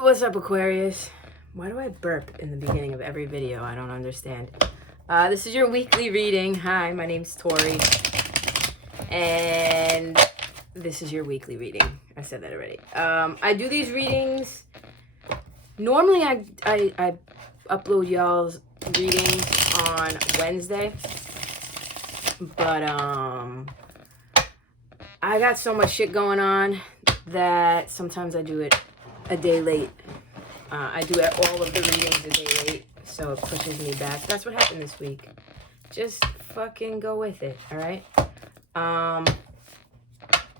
What's up, Aquarius? Why do I burp in the beginning of every video? I don't understand. This is your weekly reading. Hi, my name's Tori. And this is your weekly reading. I said that already. I do these readings. Normally, I upload y'all's readings on Wednesday. But, I got so much shit going on that sometimes I do it a day late. I do all of the readings a day late, so it pushes me back. That's what happened this week. Just fucking go with it, all right?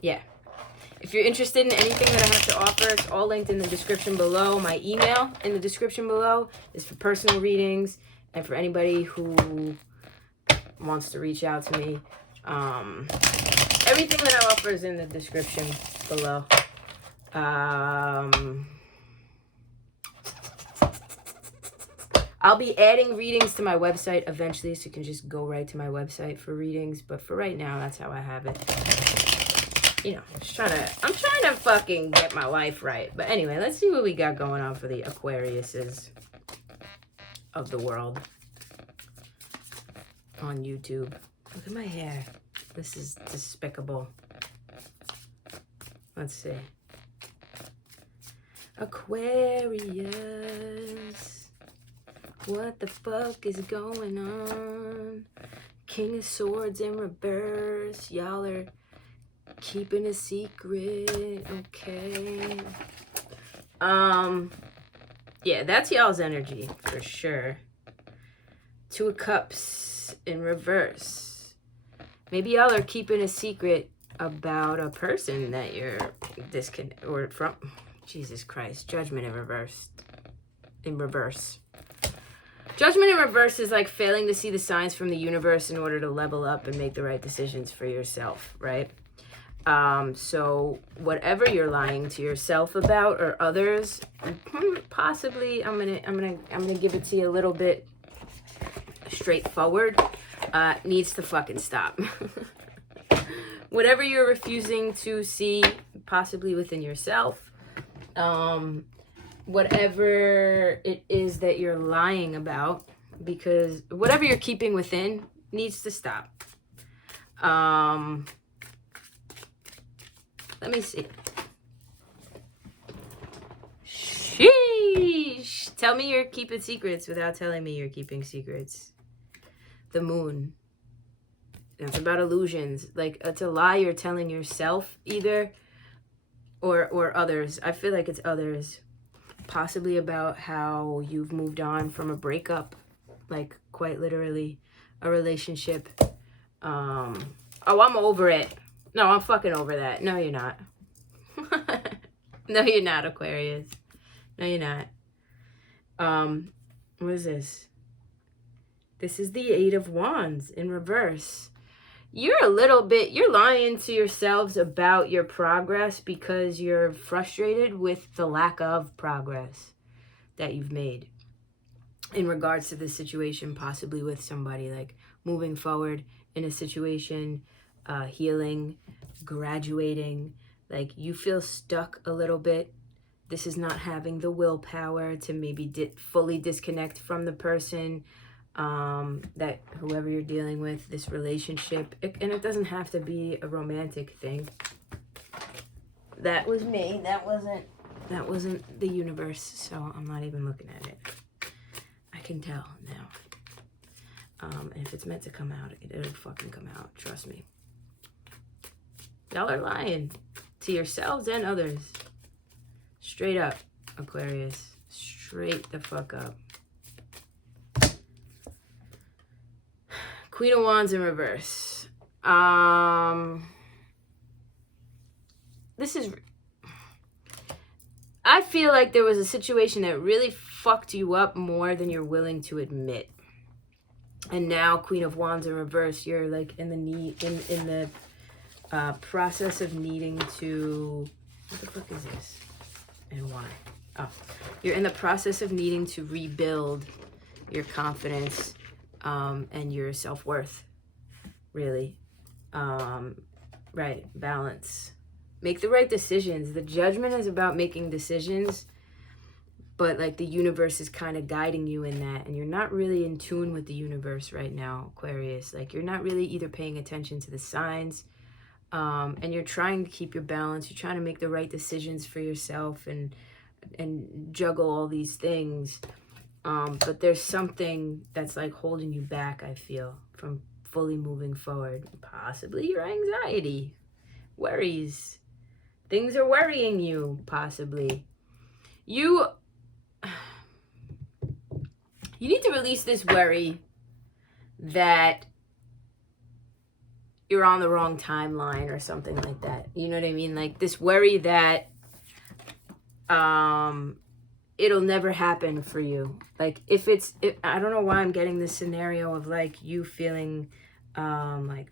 Yeah. If you're interested in anything that I have to offer, it's all linked in the description below. My email in the description below is for personal readings and for anybody who wants to reach out to me. Everything that I offer is in the description below. I'll be adding readings to my website eventually, so you can just go right to my website for readings. But for right now, that's how I have it. You know, I'm trying to fucking get my life right. But anyway, let's see what we got going on for the Aquariuses of the world on YouTube. Look at my hair. This is despicable. Let's see. Aquarius. What the fuck is going on? King of Swords in reverse. Y'all are keeping a secret. Okay. Yeah, that's y'all's energy for sure. Two of Cups in reverse. Maybe y'all are keeping a secret about a person that you're disconnected or from. Jesus Christ. Judgment in reverse. In reverse. Judgment in reverse is like failing to see the signs from the universe in order to level up and make the right decisions for yourself, right? So whatever you're lying to yourself about or others, possibly I'm gonna give it to you a little bit straightforward. Needs to fucking stop. Whatever you're refusing to see, possibly within yourself, whatever it is that you're lying about, because whatever you're keeping within needs to stop. Let me see. Sheesh. Tell me you're keeping secrets without telling me you're keeping secrets. The Moon. It's about illusions. Like, it's a lie you're telling yourself either or others. I feel like it's others. Possibly about how you've moved on from a breakup. Like, quite literally. A relationship. Oh, I'm over it. No, I'm fucking over that. No, you're not. No, you're not, Aquarius. No, you're not. What is this? This is the Eight of Wands in reverse. You're lying to yourselves about your progress because you're frustrated with the lack of progress that you've made in regards to this situation, possibly with somebody, like moving forward in a situation, healing, graduating. Like, you feel stuck a little bit. This is not having the willpower to maybe fully disconnect from the person, that whoever you're dealing with, this relationship. And it doesn't have to be a romantic thing. That was me. That wasn't the universe, so I'm not even looking at it. I can tell now. And if it's meant to come out, it'll fucking come out. Trust me. Y'all are lying to yourselves and others. Straight up, Aquarius. Straight the fuck up. Queen of Wands in reverse. I feel like there was a situation that really fucked you up more than you're willing to admit. And now, Queen of Wands in reverse, you're like in the process of needing to, what the fuck is this? And why? Oh, you're in the process of needing to rebuild your confidence, and your self-worth, really. Right, balance. Make the right decisions. The Judgment is about making decisions but like the universe is kind of guiding you in that, and you're not really in tune with the universe right now, Aquarius. Like you're not really either paying attention to the signs, and you're trying to keep your balance. You're trying to make the right decisions for yourself and juggle all these things. But there's something that's like holding you back, I feel, from fully moving forward. Possibly your anxiety, worries. Things are worrying you, possibly. You need to release this worry that you're on the wrong timeline or something like that. You know what I mean? Like this worry that it'll never happen for you. Like if I don't know why I'm getting this scenario of like you feeling like,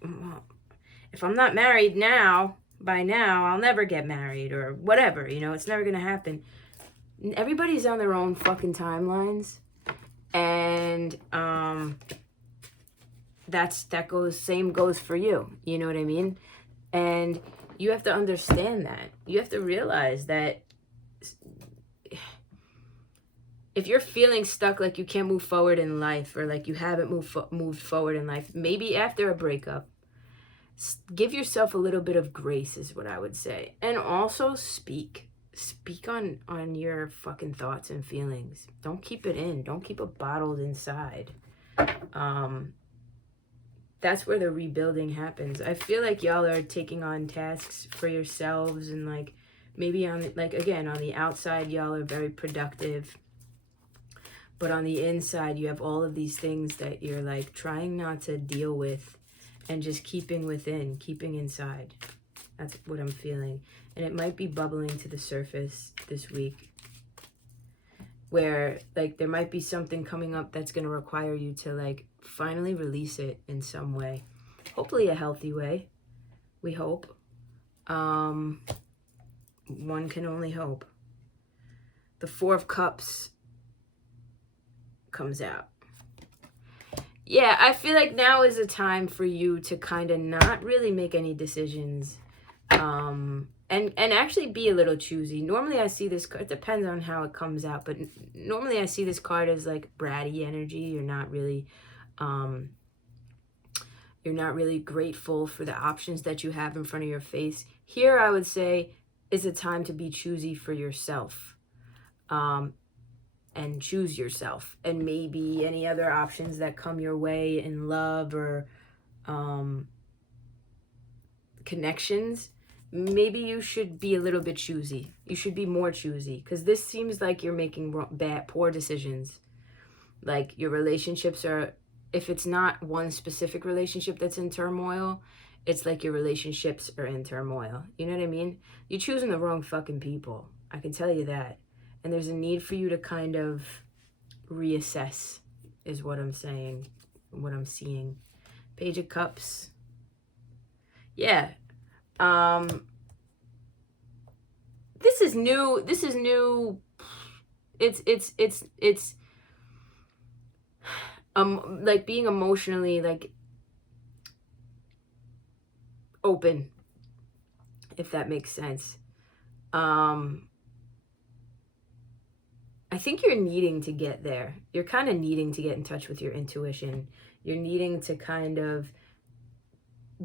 if I'm not married now, by now, I'll never get married or whatever, you know, it's never going to happen. Everybody's on their own fucking timelines. And same goes for you. You know what I mean? And you have to understand that. You have to realize that if you're feeling stuck, like you can't move forward in life, or like you haven't moved forward in life, maybe after a breakup, give yourself a little bit of grace is what I would say. And also speak on your fucking thoughts and feelings. Don't keep it in. Don't keep it bottled inside. That's where the rebuilding happens. I feel like y'all are taking on tasks for yourselves, and like maybe on the outside y'all are very productive, but on the inside you have all of these things that you're like trying not to deal with and just keeping inside. That's what I'm feeling. And it might be bubbling to the surface this week, where like there might be something coming up that's going to require you to like finally release it in some way. Hopefully a healthy way. We hope. One can only hope. The Four of Cups comes out. Yeah, I feel like now is a time for you to kind of not really make any decisions, and actually be a little choosy. Normally I see this card, it depends on how it comes out, but normally I see this card as like bratty energy. You're not really grateful for the options that you have in front of your face. Here I would say is a time to be choosy for yourself, and choose yourself, and maybe any other options that come your way in love or connections. Maybe you should be a little bit choosy. You should be more choosy, because this seems like you're making poor decisions. Like your relationships are, if it's not one specific relationship that's in turmoil, it's like your relationships are in turmoil. You know what I mean? You're choosing the wrong fucking people. I can tell you that. And there's a need for you to kind of reassess, is what I'm saying, what I'm seeing. Page of Cups. Yeah. This is new. It's like being emotionally like open, if that makes sense. I think you're needing to get there. You're kind of needing to get in touch with your intuition. You're needing to kind of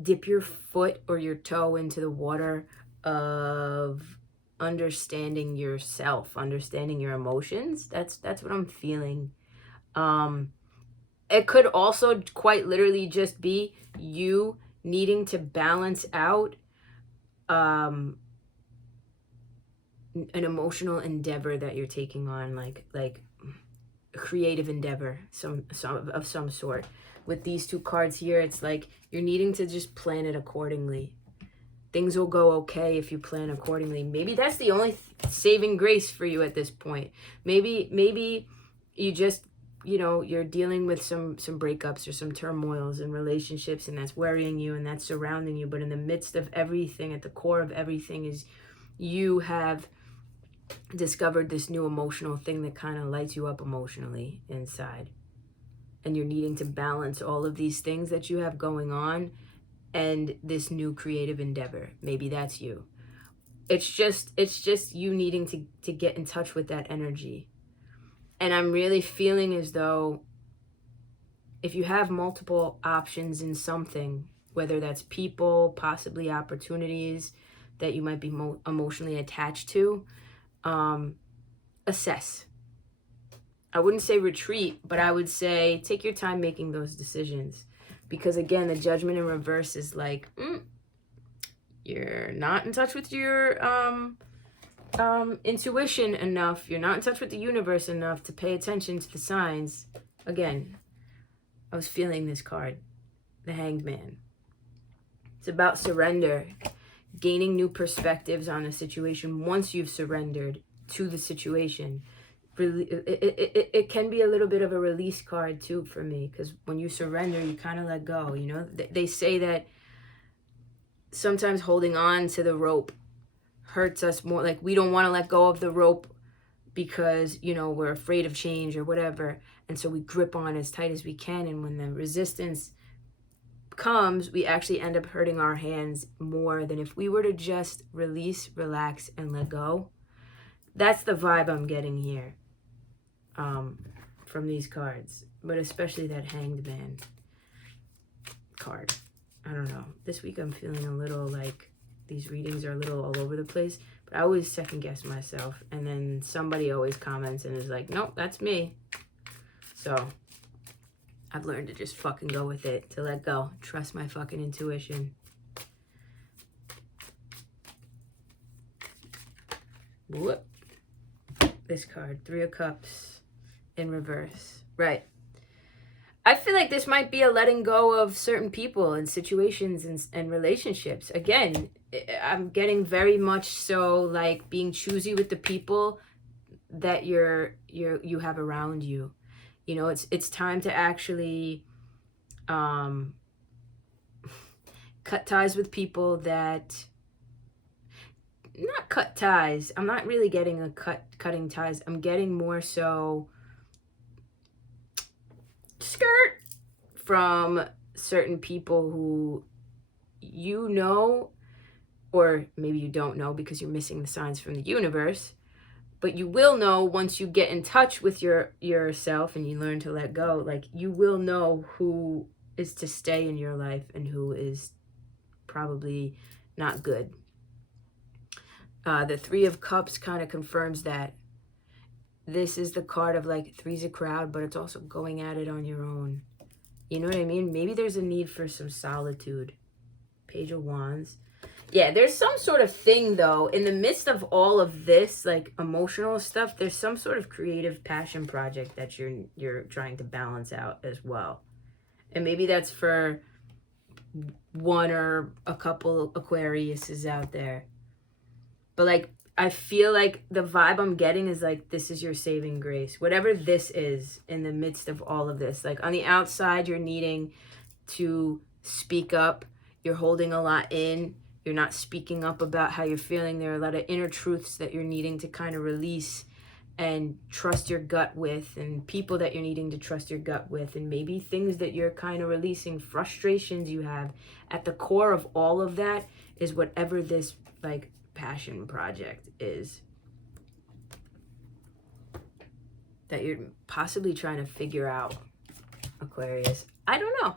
dip your foot or your toe into the water of understanding yourself, understanding your emotions. That's what I'm feeling. It could also quite literally just be you needing to balance out an emotional endeavor that you're taking on, like a creative endeavor, some sort. With these two cards here, it's like you're needing to just plan it accordingly. Things will go okay if you plan accordingly. Maybe that's the only saving grace for you at this point. Maybe you just, you know, you're dealing with some breakups or some turmoils in relationships, and that's worrying you and that's surrounding you. But in the midst of everything, at the core of everything, is you have discovered this new emotional thing that kind of lights you up emotionally inside. And you're needing to balance all of these things that you have going on and this new creative endeavor. Maybe that's you. It's just you needing to get in touch with that energy. And I'm really feeling as though if you have multiple options in something, whether that's people, possibly opportunities that you might be emotionally attached to, assess. I wouldn't say retreat, but I would say take your time making those decisions. Because again, the Judgment in reverse is like, you're not in touch with your intuition enough. You're not in touch with the universe enough to pay attention to the signs. Again, I was feeling this card, the Hanged Man. It's about surrender, gaining new perspectives on a situation once you've surrendered to the situation. It can be a little bit of a release card too for me, because when you surrender, you kind of let go. You know, they say that sometimes holding on to the rope hurts us more. Like, we don't want to let go of the rope because, you know, we're afraid of change or whatever, and so we grip on as tight as we can, and when the resistance comes, we actually end up hurting our hands more than if we were to just release, relax, and let go. That's the vibe I'm getting here from these cards, but especially that Hanged Man card. I don't know. This week I'm feeling a little like these readings are a little all over the place, but I always second guess myself, and then somebody always comments and is like, nope, that's me. So I've learned to just fucking go with it, to let go, trust my fucking intuition. Whoop. This card, Three of Cups in reverse. Right. I feel like this might be a letting go of certain people and situations and relationships. Again, I'm getting very much so like being choosy with the people that you have around you. You know, it's time to actually cut ties with people that, not cut ties. I'm not really getting a cutting ties. I'm getting more so skirt from certain people who you know, or maybe you don't know because you're missing the signs from the universe, but you will know once you get in touch with yourself and you learn to let go. Like, you will know who is to stay in your life and who is probably not good. The Three of Cups kind of confirms that. This is the card of like three's a crowd, but it's also going at it on your own. You know what I mean? Maybe there's a need for some solitude. Page of Wands. Yeah, there's some sort of thing though, in the midst of all of this like emotional stuff, there's some sort of creative passion project that you're trying to balance out as well. And maybe that's for one or a couple Aquariuses out there. But like, I feel like the vibe I'm getting is like, this is your saving grace. Whatever this is in the midst of all of this. Like, on the outside, you're needing to speak up. You're holding a lot in. You're not speaking up about how you're feeling. There are a lot of inner truths that you're needing to kind of release and trust your gut with, and people that you're needing to trust your gut with, and maybe things that you're kind of releasing, frustrations you have. At the core of all of that is whatever this like passion project is that you're possibly trying to figure out, Aquarius. I don't know.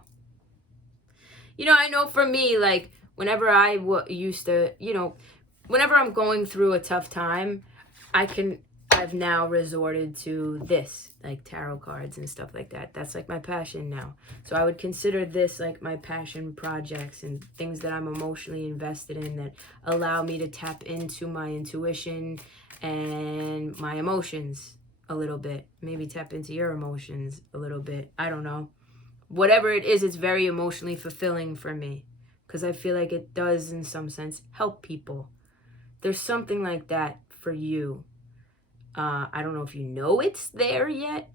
You know, I know for me, like, whenever I used to, you know, whenever I'm going through a tough time, I've now resorted to this, like tarot cards and stuff like that. That's like my passion now. So I would consider this like my passion projects and things that I'm emotionally invested in that allow me to tap into my intuition and my emotions a little bit. Maybe tap into your emotions a little bit. I don't know. Whatever it is, it's very emotionally fulfilling for me because I feel like it does, in some sense, help people. There's something like that for you. I don't know if you know it's there yet,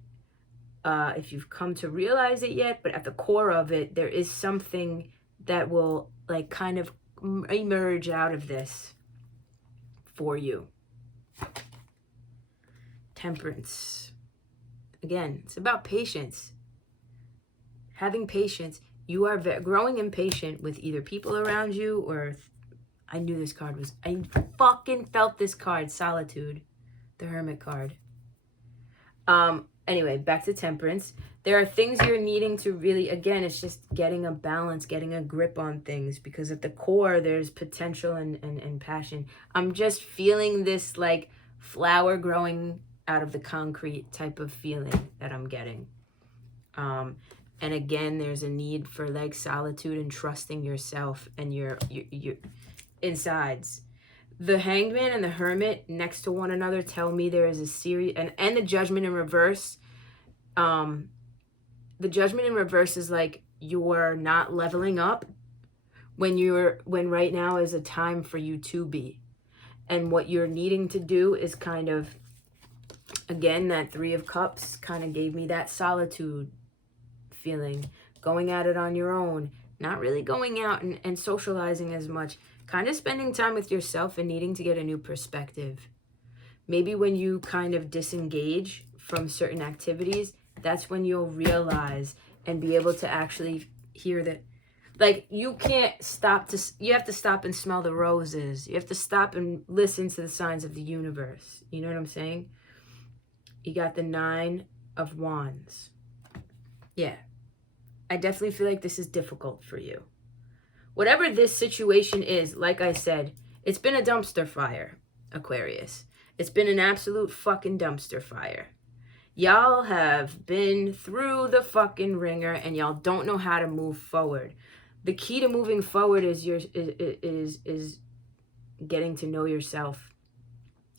if you've come to realize it yet, but at the core of it, there is something that will like kind of emerge out of this for you. Temperance. Again, it's about patience. Having patience. You are growing impatient with either people around you or... I knew this card was... I fucking felt this card. Solitude. The Hermit card. Anyway, back to Temperance. There are things you're needing to really, again, it's just getting a balance, getting a grip on things, because at the core, there's potential and passion. I'm just feeling this like flower growing out of the concrete type of feeling that I'm getting. And again, there's a need for like solitude and trusting yourself and your insides. The Hanged Man and the Hermit next to one another tell me there is a series, and the Judgment in reverse. The Judgment in reverse is like you're not leveling up when right now is a time for you to be. And what you're needing to do is kind of, again, that Three of Cups kind of gave me that solitude feeling, going at it on your own, not really going out and socializing as much, kind of spending time with yourself and needing to get a new perspective. Maybe when you kind of disengage from certain activities, that's when you'll realize and be able to actually hear that. Like, you can't stop you have to stop and smell the roses. You have to stop and listen to the signs of the universe. You know what I'm saying? You got the Nine of Wands. Yeah. I definitely feel like this is difficult for you. Whatever this situation is, like I said, it's been a dumpster fire, Aquarius. It's been an absolute fucking dumpster fire. Y'all have been through the fucking ringer and y'all don't know how to move forward. The key to moving forward is getting to know yourself.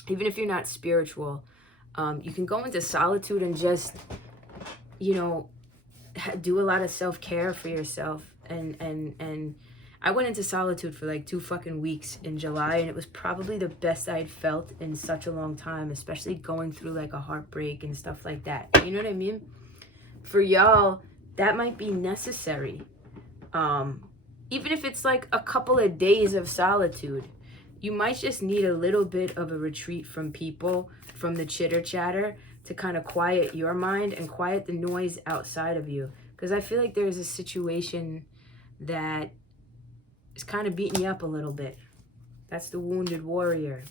Even if you're not spiritual, you can go into solitude and just, do a lot of self-care for yourself. And I went into solitude for like 2 fucking weeks in July, and it was probably the best I'd felt in such a long time, especially going through like a heartbreak and stuff like that. You know what I mean? For y'all, that might be necessary. Even if it's like a couple of days of solitude, you might just need a little bit of a retreat from people, from the chitter chatter, to kind of quiet your mind and quiet the noise outside of you. Because I feel like there's a situation that is kind of beating you up a little bit. That's the Wounded Warrior.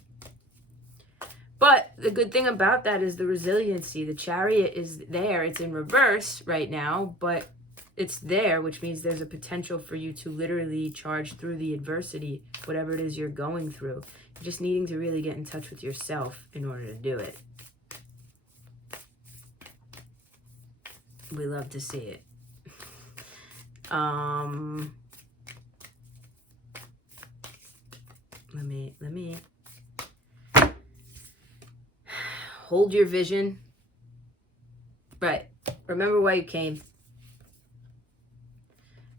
But the good thing about that is the resiliency. The Chariot is there. It's in reverse right now, but it's there, which means there's a potential for you to literally charge through the adversity, whatever it is you're going through. You're just needing to really get in touch with yourself in order to do it. We love to see it. Let me hold your vision. Right. Remember why you came.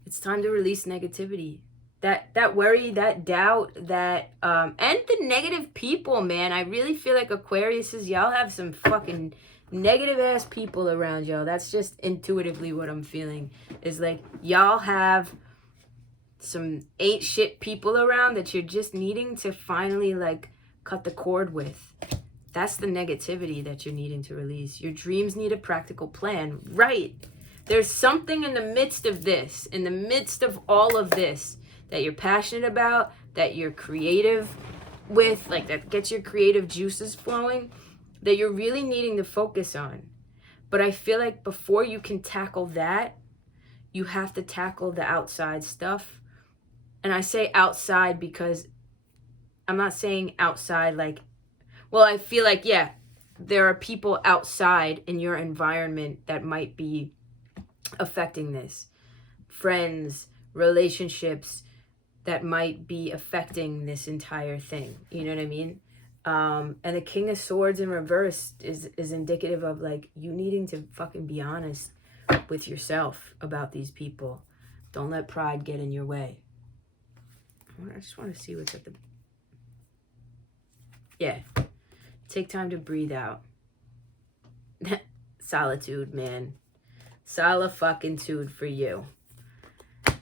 It's time to release negativity. That worry, that doubt, that and the negative people, man. I really feel like Aquariuses, y'all have some fucking negative ass people around y'all. That's just intuitively what I'm feeling. Is like y'all have some ain't shit people around that you're just needing to finally like cut the cord with. That's the negativity that you're needing to release. Your dreams need a practical plan. Right. There's something in the midst of this, in the midst of all of this, that you're passionate about, that you're creative with, like that gets your creative juices flowing, that you're really needing to focus on. But I feel like before you can tackle that, you have to tackle the outside stuff. And I say outside because I'm not saying outside like, well, I feel like, yeah, there are people outside in your environment that might be affecting this. Friends, relationships that might be affecting this entire thing. You know what I mean? And the King of Swords in reverse is indicative of like you needing to fucking be honest with yourself about these people. Don't let pride get in your way. I just want to see what's at the... Yeah. Take time to breathe out. Solitude, man. Sala-fucking-tude for you.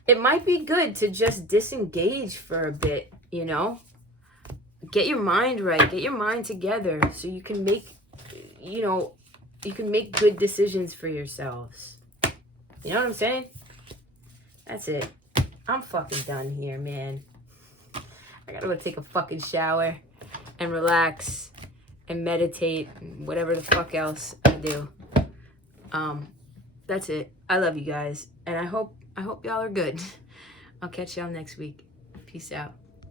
It might be good to just disengage for a bit, you know? Get your mind right. Get your mind together so you can make, you can make good decisions for yourselves. You know what I'm saying? That's it. I'm fucking done here, man. I gotta go take a fucking shower and relax and meditate, and whatever the fuck else I do. That's it. I love you guys, and I hope y'all are good. I'll catch y'all next week. Peace out.